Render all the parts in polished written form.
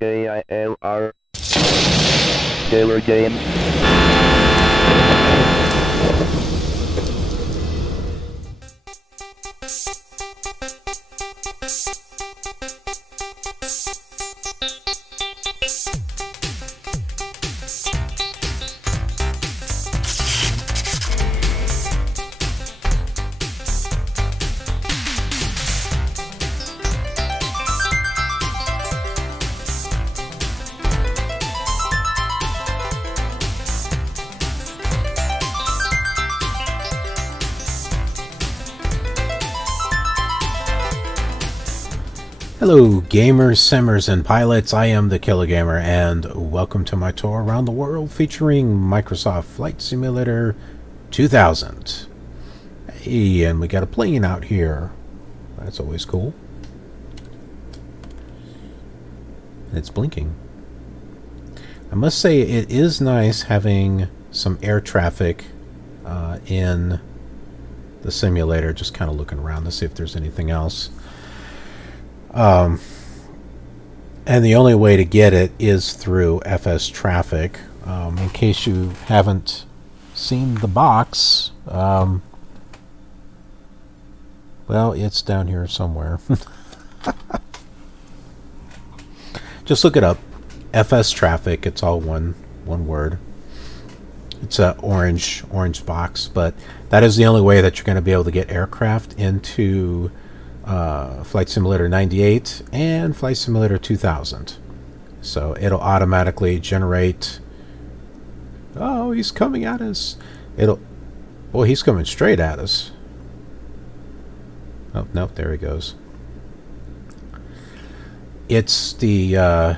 KILR. Killer Games. Hello gamers, simmers, and pilots. I am the Killer Gamer, and welcome to my tour around the world featuring Microsoft Flight Simulator 2000. Hey, and we got a plane out here. That's always cool. It's blinking. I must say it is nice having some air traffic in the simulator, just kind of looking around to see if there's anything else. And the only way to get it is through FSTraffic. In case you haven't seen the box, well, it's down here somewhere. Just look it up. FSTraffic. It's all one word. It's a orange box, but that is the only way that you're going to be able to get aircraft into Flight Simulator 98 and Flight Simulator 2000. So it'll automatically generate. Oh, he's coming at us. Well, he's coming straight at us. Oh, nope, there he goes. It's the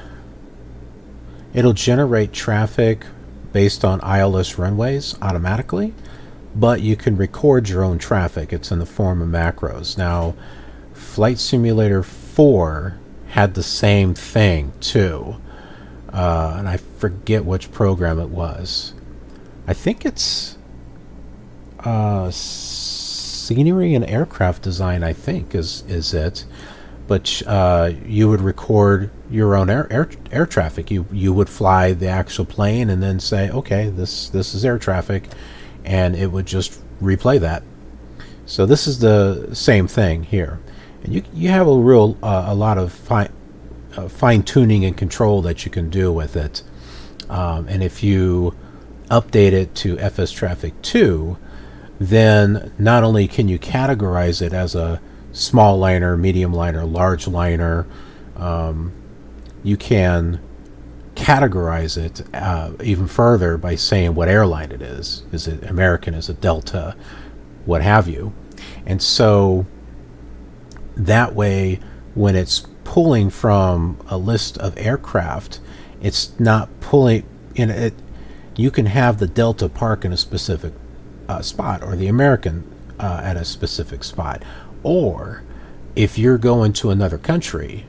it'll generate traffic based on ILS runways automatically, but you can record your own traffic. It's in the form of macros. Now, Flight Simulator 4 had the same thing too, and I forget which program it was. I think it's scenery and aircraft design, I think is it, but you would record your own air traffic. You would fly the actual plane and then say, okay, this is air traffic, and it would just replay that. So this is the same thing here. And you have a lot of fine tuning and control that you can do with it, and if you update it to FSTraffic 2, then not only can you categorize it as a small liner, medium liner, large liner, you can categorize it even further by saying what airline it is. Is it American? Is it Delta? What have you? And so that way, when it's pulling from a list of aircraft, it's not pulling in it. You can have the Delta park in a specific spot, or the American at a specific spot. Or if you're going to another country,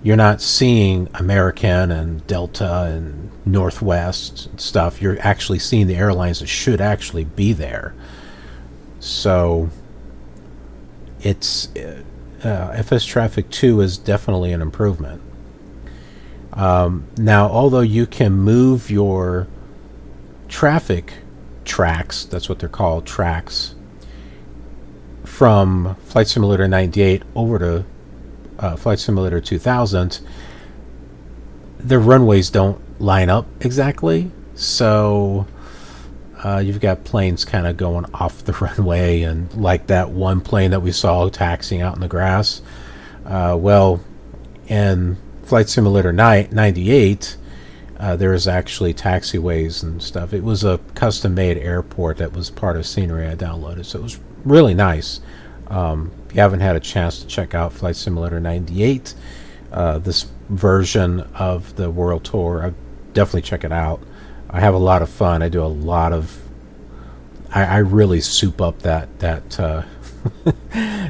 you're not seeing American and Delta and Northwest and stuff. You're actually seeing the airlines that should actually be there. So it's FSTraffic 2 is definitely an improvement. Now, although you can move your traffic tracks, that's what they're called, tracks, from Flight Simulator 98 over to Flight Simulator 2000, the runways don't line up exactly. So you've got planes kind of going off the runway, and like that one plane that we saw taxiing out in the grass. Well, in Flight Simulator 98, there was actually taxiways and stuff. It was a custom-made airport that was part of scenery I downloaded, so it was really nice. If you haven't had a chance to check out Flight Simulator 98, this version of the World Tour, I'd definitely check it out. I have a lot of fun. I do a lot of. I really soup up that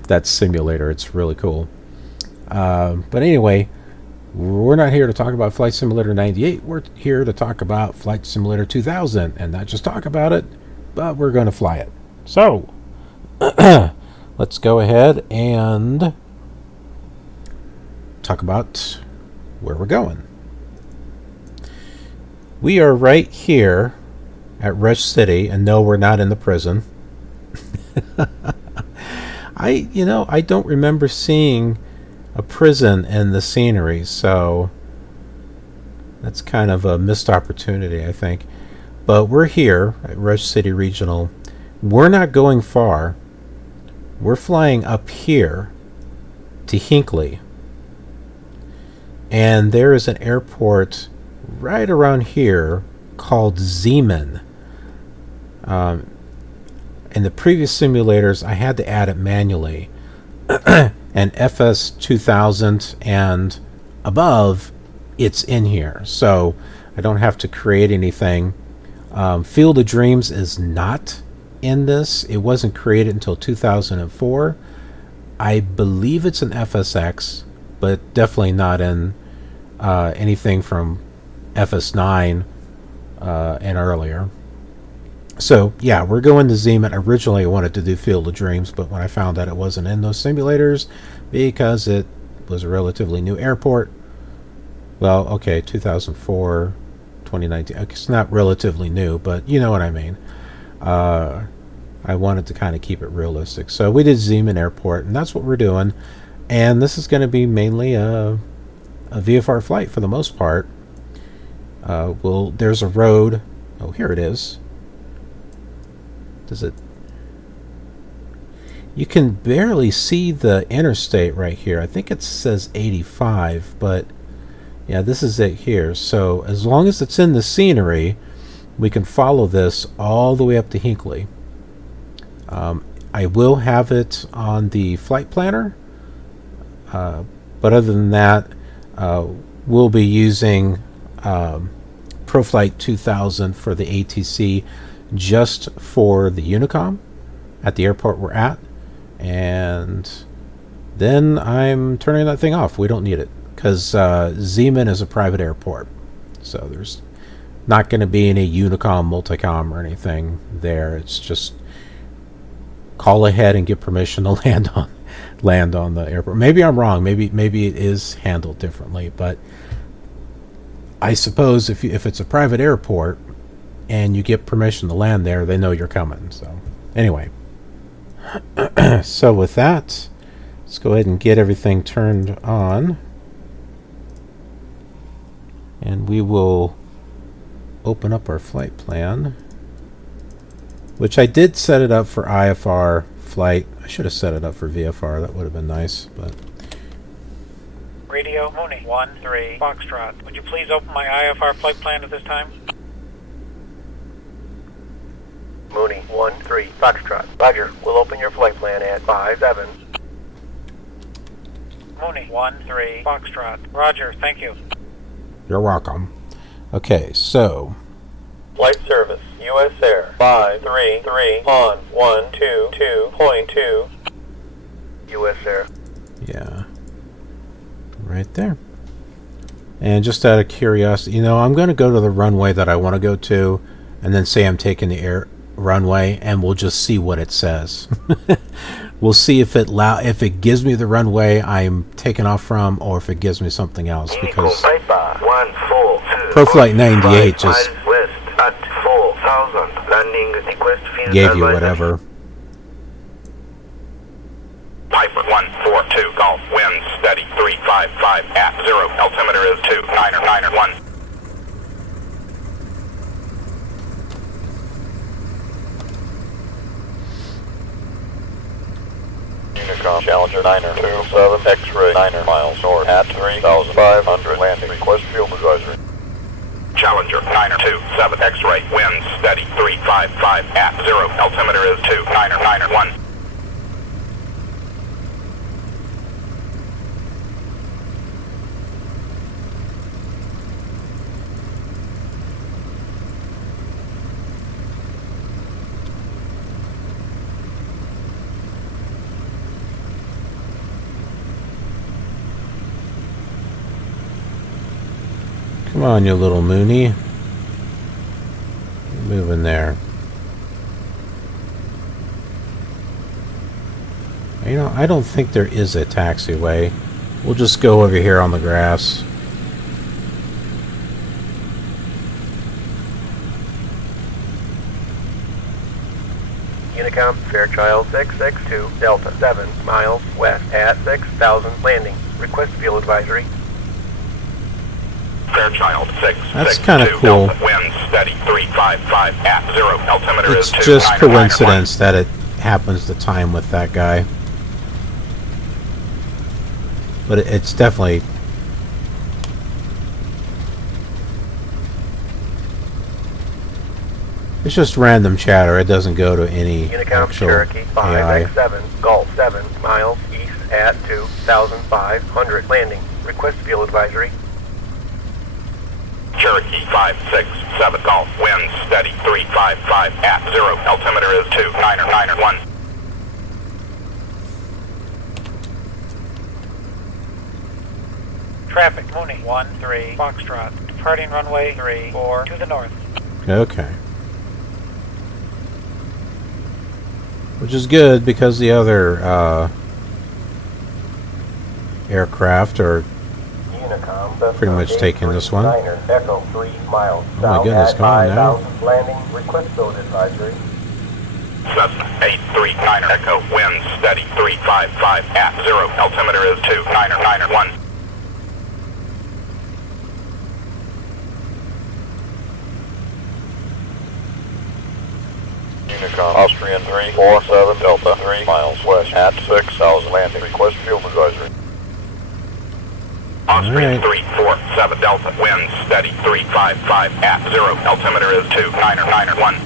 that simulator. It's really cool. But anyway, we're not here to talk about Flight Simulator 98. We're here to talk about Flight Simulator 2000, and not just talk about it, but we're going to fly it. So let's go ahead and talk about where we're going. We are right here at Rush City, and no, we're not in the prison. I don't remember seeing a prison in the scenery, so that's kind of a missed opportunity, I think. But we're here at Rush City Regional. We're not going far. We're flying up here to Hinckley. And there is an airport right around here called Zeman. In the previous simulators, I had to add it manually. And FS 2000 and above, it's in here. So I don't have to create anything. Field of Dreams is not in this. It wasn't created until 2004. I believe it's an FSX, but definitely not in anything from FS9 and earlier. So yeah, we're going to Zeman. Originally I wanted to do Field of Dreams, but when I found out it wasn't in those simulators because it was a relatively new airport. Well, okay, 2004, 2019. Okay, it's not relatively new, but you know what I mean. I wanted to kind of keep it realistic. So we did Zeman Airport, and that's what we're doing. And this is going to be mainly a VFR flight for the most part. There's a road. Oh, here it is. Does it? You can barely see the interstate right here. I think it says 85, but yeah, this is it here. So as long as it's in the scenery, we can follow this all the way up to Hinckley. I will have it on the flight planner, but other than that, we'll be using ProFlight 2000 for the ATC just for the Unicom at the airport we're at, and then I'm turning that thing off. We don't need it because Zeman is a private airport, so there's not going to be any Unicom, multicom, or anything there. It's just call ahead and get permission to land on the airport. Maybe I'm wrong. Maybe it is handled differently, but I suppose if it's a private airport and you get permission to land there, they know you're coming. So anyway, so with that, let's go ahead and get everything turned on, and we will open up our flight plan, which I did set it up for IFR flight. I should have set it up for VFR. That would have been nice, but Radio Mooney 13 Foxtrot. Would you please open my IFR flight plan at this time? Mooney 13 Foxtrot. Roger. We'll open your flight plan at 57. Mooney 13 Foxtrot. Roger. Thank you. you're welcome. Okay, so Flight service, U.S. Air 533 on 122.2. U.S. Air. yeah, right there. And just out of curiosity, I'm going to go to the runway that I want to go to, and then say I'm taking the runway, and we'll just see what it says. We'll see if it gives me the runway I'm taking off from, or if it gives me something else. Because ProFlight 98 just west at 4,000. Landing request field gave you advisory. whatever. Piper 142 Golf, wind steady 355 at 0, altimeter is 2991. Unicom Challenger 927 X-ray 9 miles north at 3,500, landing request field advisory. Challenger 927 X-ray, wind steady 355 at 0, altimeter is 2991. Come on, you little Mooney. Move in there. I don't think there is a taxiway. We'll just go over here on the grass. Fairchild 662 Delta 7 miles west at 6,000 landing. Request fuel advisory. Fairchild 6. That's kind of cool. Wind steady 355 at 0. Altimeter It's is 2. just coincidence that it happens to time with that guy. But it's definitely... It's just random chatter. It doesn't go to any Unicom actual Cherokee AI. 5X7 Gulf 7 miles east at 2,500 landing. Request fuel advisory. Cherokee 567 Golf. Wind steady 355 at 0. Altimeter is 2991. Traffic, Mooney 13 Foxtrot. Departing runway 34 to the north. Okay. Which is good because the other aircraft are Unicom, pretty much taking this one. Niner, Echo 3 miles Oh my south goodness, at come on now. 5,000 landing. Request fuel advisory. Cessna 839 Echo. Wind steady 355 at 0. Altimeter is 2991. Unicom, Austrian 347 Delta 3 miles west at 6,000 landing. Request fuel advisory. Austrian Alright. 347 Delta. Wind steady 355 at 0. Altimeter is 2991.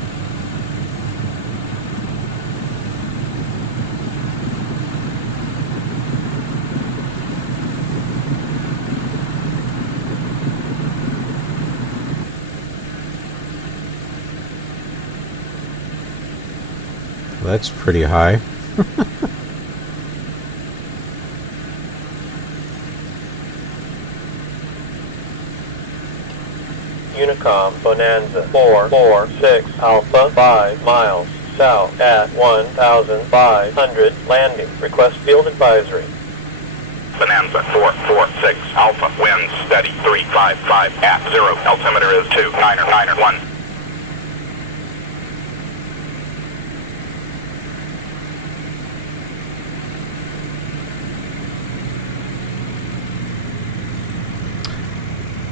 That's pretty high. Unicom, Bonanza 446 Alpha 5 miles south at 1,500 landing. Request field advisory. Bonanza 446 Alpha. Wind steady 355 at 0. Altimeter is 2991.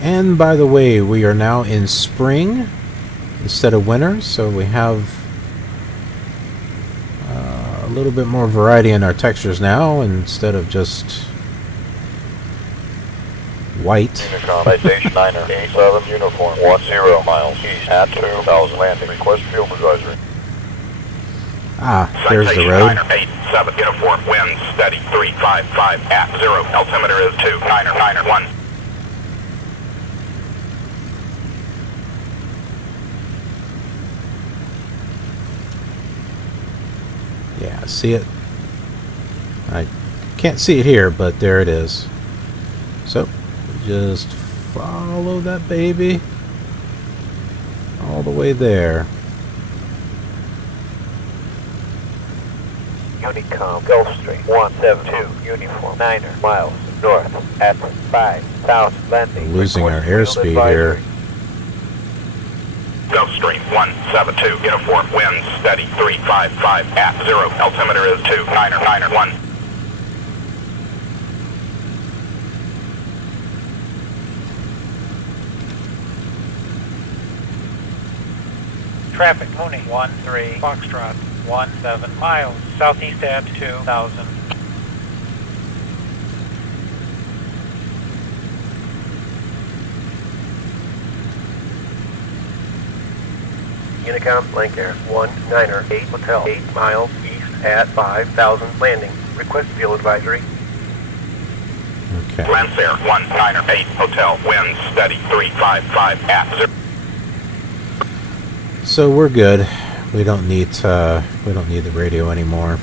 And by the way, we are now in spring instead of winter, so we have a little bit more variety in our textures now instead of just white. Unicom, Citation Niner 87 Uniform 10 miles east at 2,000 landing. Request fuel advisory. Ah, there's the Citation road. 987 Uniform. Wind steady 355 at 0. Altimeter is 2991. Yeah, see it? I can't see it here, but there it is. So, just follow that baby all the way there. Unicom, Gulfstream 172 Uniform 9 miles north at 5,000 landing. Losing our Request field airspeed advisory. here. Gulfstream 172 Uniform. Wind steady 355 at 0. Altimeter is 2991. Traffic, Mooney 13 Foxtrot. 17 miles southeast at 2,000. Unicom, Blank Air 198 Hotel 8 miles east at 5,000 landing. Request fuel advisory. Okay. Lancer 198 Hotel. Wind steady 355 at 0. So we're good. We don't need the radio anymore.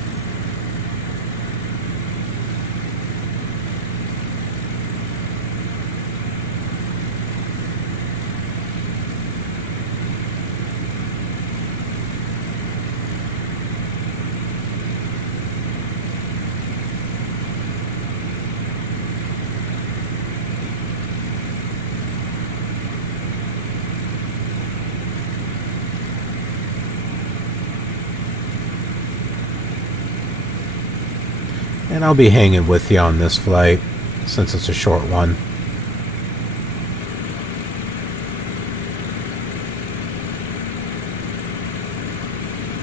And I'll be hanging with you on this flight since it's a short one.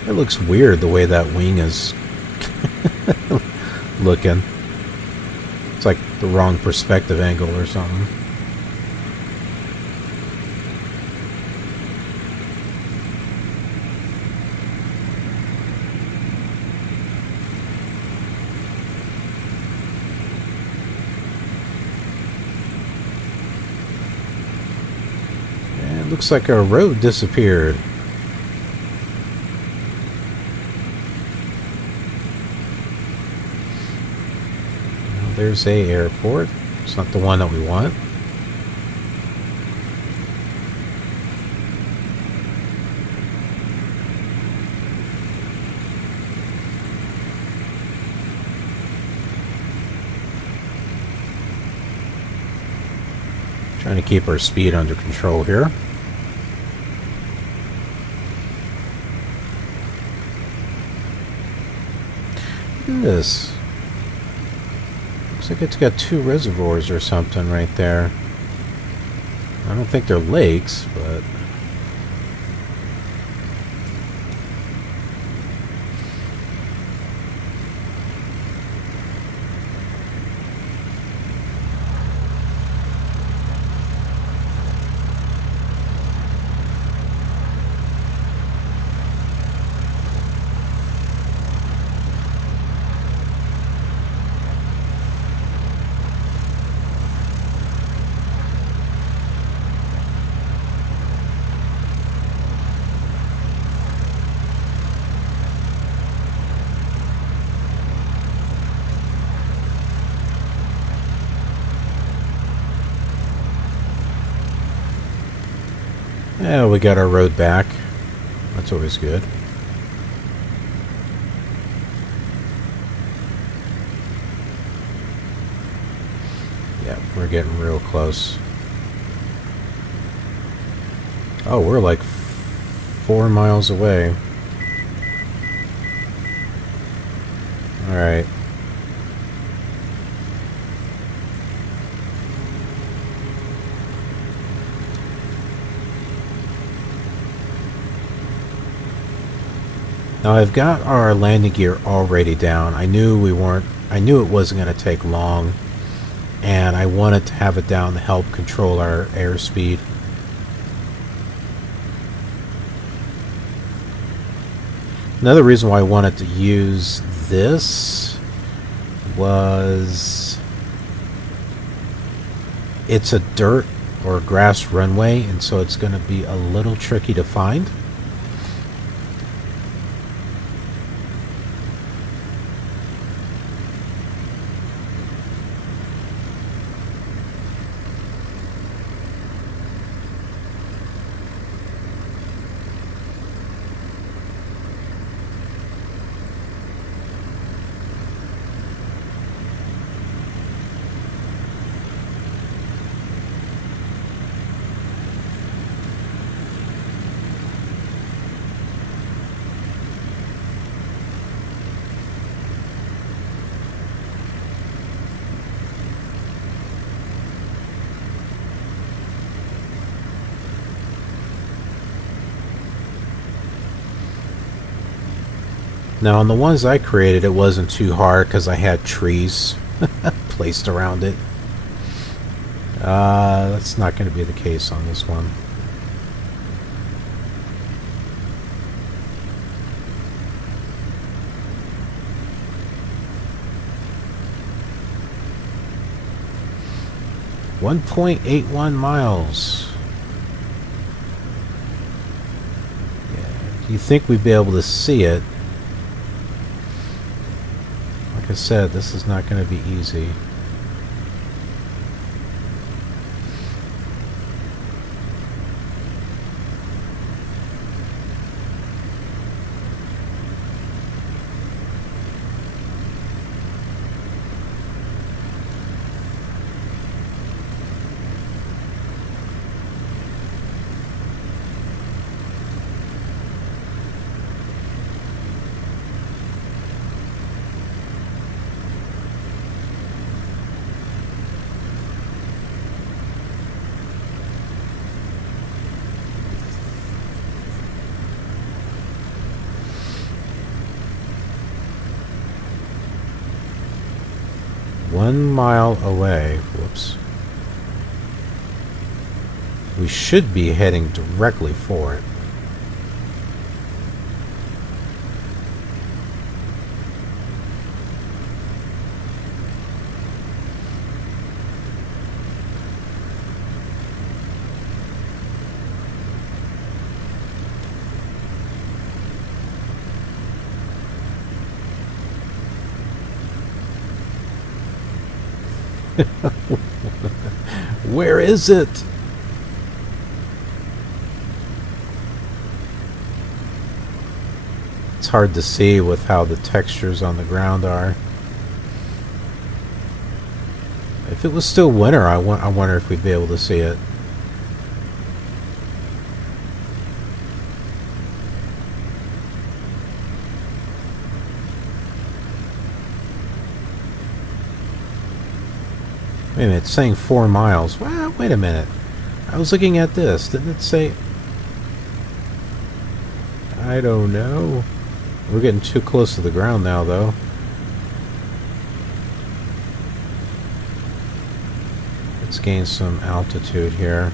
It looks weird the way that wing is looking. It's like the wrong perspective angle or something. And it looks like our road disappeared. There's a airport. It's not the one that we want. Trying to keep our speed under control here. Look at this. Looks like it's got 2 reservoirs or something right there. I don't think they're lakes, but... Yeah, we got our road back. That's always good. Yeah, we're getting real close. Oh, we're like 4 miles away. Alright. Now I've got our landing gear already down. I knew it wasn't going to take long, and I wanted to have it down to help control our airspeed. Another reason why I wanted to use this was it's a dirt or grass runway, and so it's going to be a little tricky to find. Now on the ones I created, it wasn't too hard because I had trees placed around it. That's not going to be the case on this one. .81 miles. Yeah, you think we'd be able to see it? Like I said, this is not going to be easy. 1 mile away. Whoops. We should be heading directly for it. Where is it? It's hard to see with how the textures on the ground are. If it was still winter, I wonder if we'd be able to see it. Wait a minute, it's saying 4 miles. Well, wait a minute. I was looking at this. Didn't it say... I don't know. We're getting too close to the ground now, though. Let's gain some altitude here.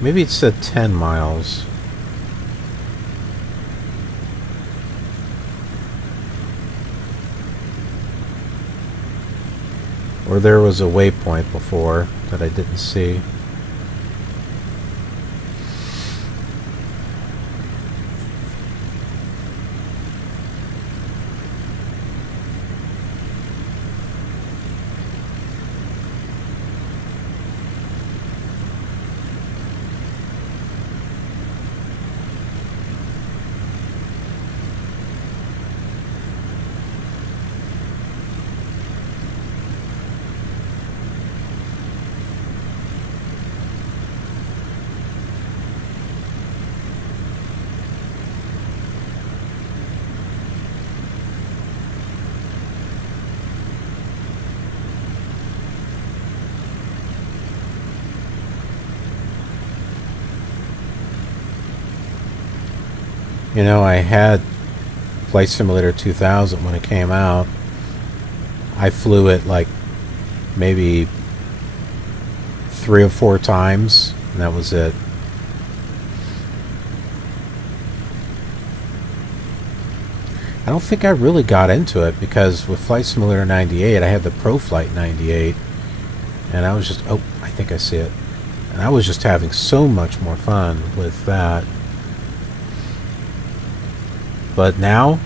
Maybe it said 10 miles. Or there was a waypoint before that I didn't see. You know, I had Flight Simulator 2000 when it came out. I flew it like maybe 3 or 4 times, and that was it. I don't think I really got into it because with Flight Simulator 98, I had the ProFlight 98, and I was just, oh, I think I see it. And I was just having so much more fun with that. But now,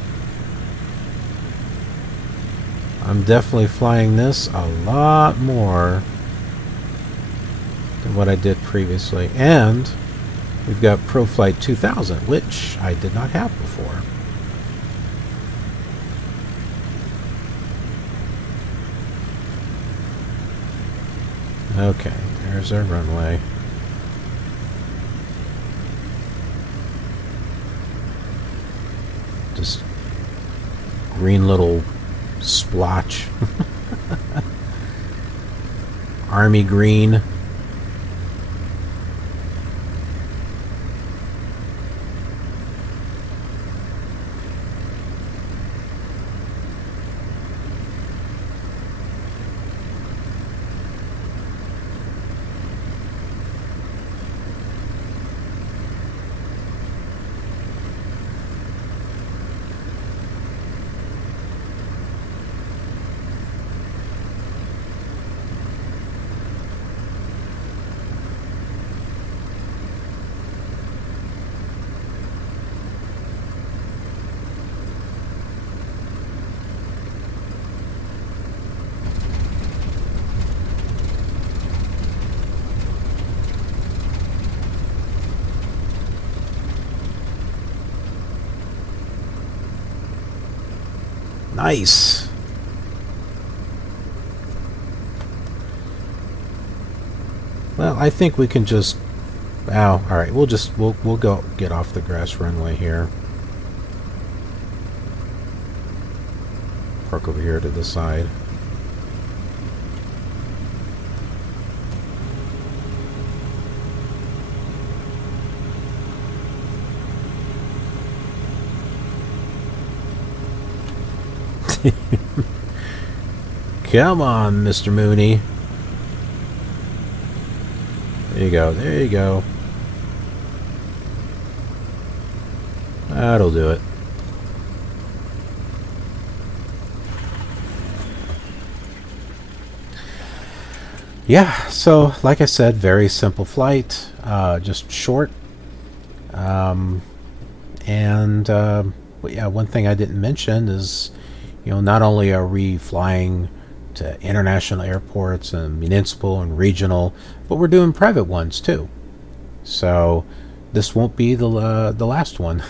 I'm definitely flying this a lot more than what I did previously. And we've got ProFlight 2000, which I did not have before. Okay, there's our runway. Just green little splotch. Army green. Nice. Well, I think we can just... Oh, all right. We'll go get off the grass runway here. Park over here to the side. Come on, Mr. Mooney. There you go. There you go. That'll do it. Yeah, so like I said, very simple flight, just short. But yeah, one thing I didn't mention is, not only are we flying to international airports and municipal and regional, but we're doing private ones too. So this won't be the last one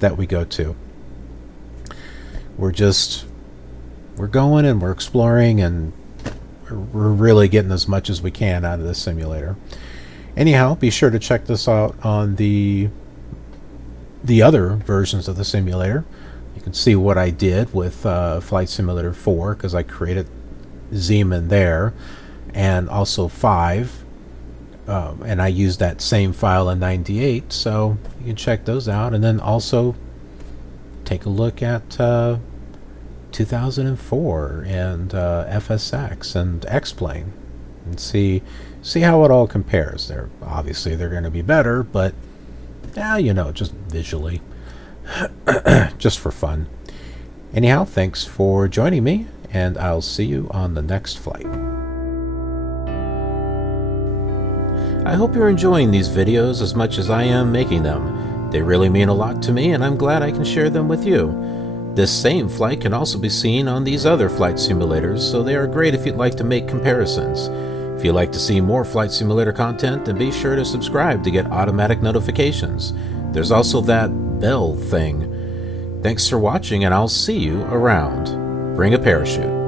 that we go to. We're going and we're exploring, and we're really getting as much as we can out of this simulator. Anyhow, be sure to check this out on the other versions of the simulator. You can see what I did with Flight Simulator 4, because I created Zeman there, and also 5, and I used that same file in 98, so you can check those out. And then also take a look at 2004 and FSX and X-Plane, and see how it all compares. Obviously they're going to be better, but just visually, just for fun. Anyhow, thanks for joining me, and I'll see you on the next flight. I hope you're enjoying these videos as much as I am making them. They really mean a lot to me, and I'm glad I can share them with you. This same flight can also be seen on these other flight simulators, so they are great if you'd like to make comparisons. If you'd like to see more Flight Simulator content, then be sure to subscribe to get automatic notifications. There's also that bell thing. Thanks for watching, and I'll see you around. Bring a parachute.